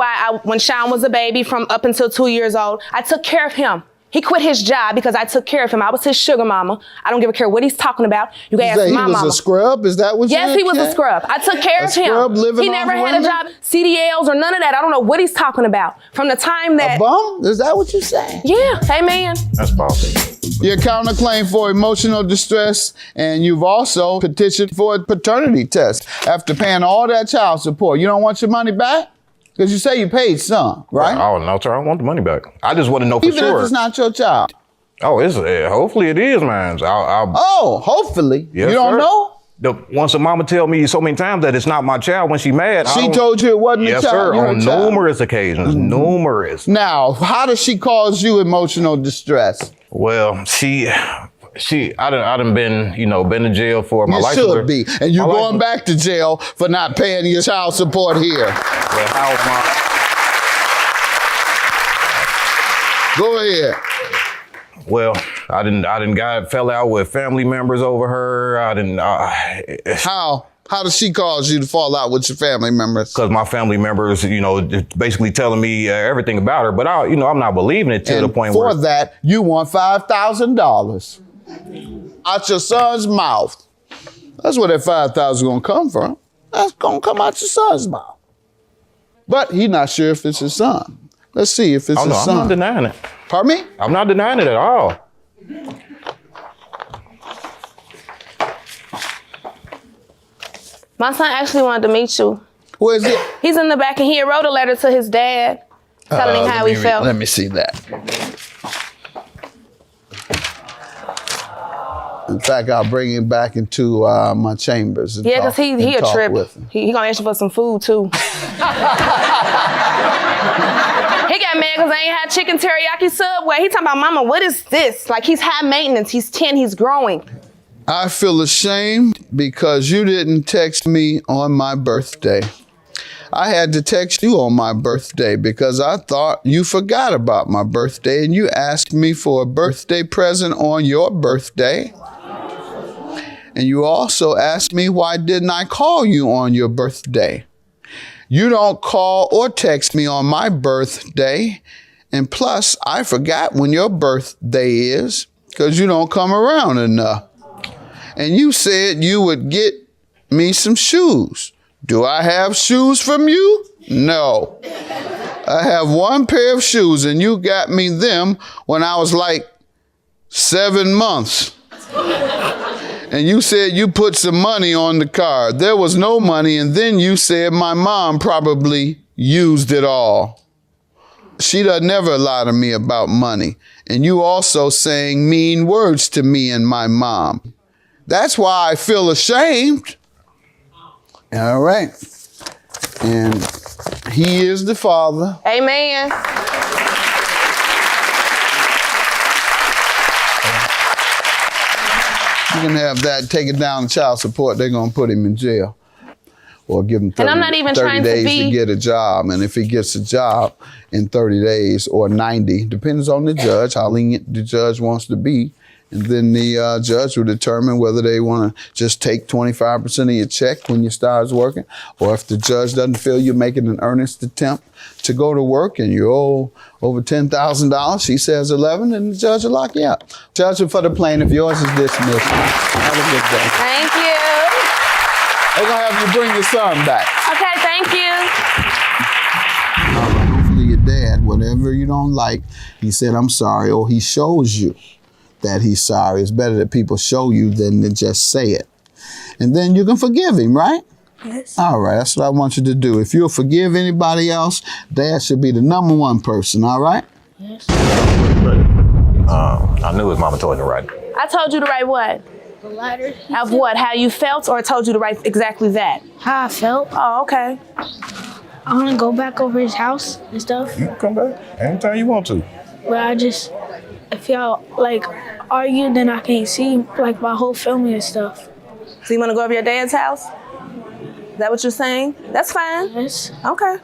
when Sean was a baby from up until 2 years old. I took care of him. He quit his job because I took care of him. I was his sugar mama. I don't give a care what he's talking about. You can ask my mama. He was a scrub? Is that what you Yes, he was a scrub. I took care of him. Scrub living he never had a job, CDLs or none of that. I don't know what he's talking about. From the time that... A bum? Is that what you're saying? Yeah. Hey, man. That's false. Your counterclaim for emotional distress, and you've also petitioned for a paternity test after paying all that child support. You don't want your money back? Because you say you paid some, right? Oh, no, sir. I want the money back. I just want to know for sure. Even if it's not your child. Oh, hopefully it is mine. Hopefully. Yes, you don't sir. know? Once a mama tell me so many times that it's not my child when she mad. She told you it wasn't yes, a child? Yes, sir. On numerous occasions. Mm-hmm. Numerous. Now, how does she cause you emotional distress? Well, I done been to jail for my life. You should be. And you're going back to jail for not paying your child support here. Well, Go ahead. Well, I fell out with family members over her. How? How does she cause you to fall out with your family members? Because my family members, basically telling me everything about her, but I'm not believing it to the point where. For that, you want $5,000 out your son's mouth. That's where that $5,000 is gonna come from. That's gonna come out your son's mouth. But he's not sure if it's his son. Let's see if it's his son. I'm not denying it. Pardon me? I'm not denying it at all. My son actually wanted to meet you. Where is he? He's in the back, and he wrote a letter to his dad telling him how he felt. Let me see that. In fact, I'll bring him back into my chambers. And Yeah, because he a trip. with him. He gonna ask you for some food too. He got mad because I ain't had chicken teriyaki Subway. He talking about, Mama, what is this? Like, he's high maintenance. He's 10. He's growing. I feel ashamed because you didn't text me on my birthday. I had to text you on my birthday because I thought you forgot about my birthday and you asked me for a birthday present on your birthday. And you also asked me why didn't I call you on your birthday. You don't call or text me on my birthday. And plus, I forgot when your birthday is because you don't come around enough. And you said you would get me some shoes. Do I have shoes from you? No. I have one pair of shoes and you got me them when I was like 7 months. And you said you put some money on the card. There was no money, and then you said my mom probably used it all. She doesn't never lie to me about money. And you also saying mean words to me and my mom. That's why I feel ashamed. All right. And he is the father. Amen. You can have that, take it down to child support, they're going to put him in jail. Or give him 30, and I'm not even 30 trying days to be... get a job. And if he gets a job in 30 days or 90, depends on the judge, how lenient the judge wants to be. And then the judge will determine whether they want to just take 25% of your check when you start working, or if the judge doesn't feel you're making an earnest attempt to go to work and you owe over $10,000, she says 11, and the judge will lock you up. Judgment for the plaintiff, yours is dismissed. Have a good day. Thank you. They're going to have you bring your son back. Okay, thank you. Hopefully your dad, whatever you don't like, he said, I'm sorry, or he shows you that he's sorry. It's better that people show you than to just say it. And then you can forgive him, right? Yes. All right, that's what I want you to do. If you'll forgive anybody else, Dad should be the #1 person, all right? Yes. I knew his mama told him to write. I told you to write what? The letter. Of what? How you felt, or I told you to write exactly that? How I felt. Oh, okay. I want to go back over his house and stuff. You can come back anytime you want to. But if y'all argue, then I can't see my whole family and stuff. So you want to go over your dad's house? Is that what you're saying? That's fine. Yes. Okay.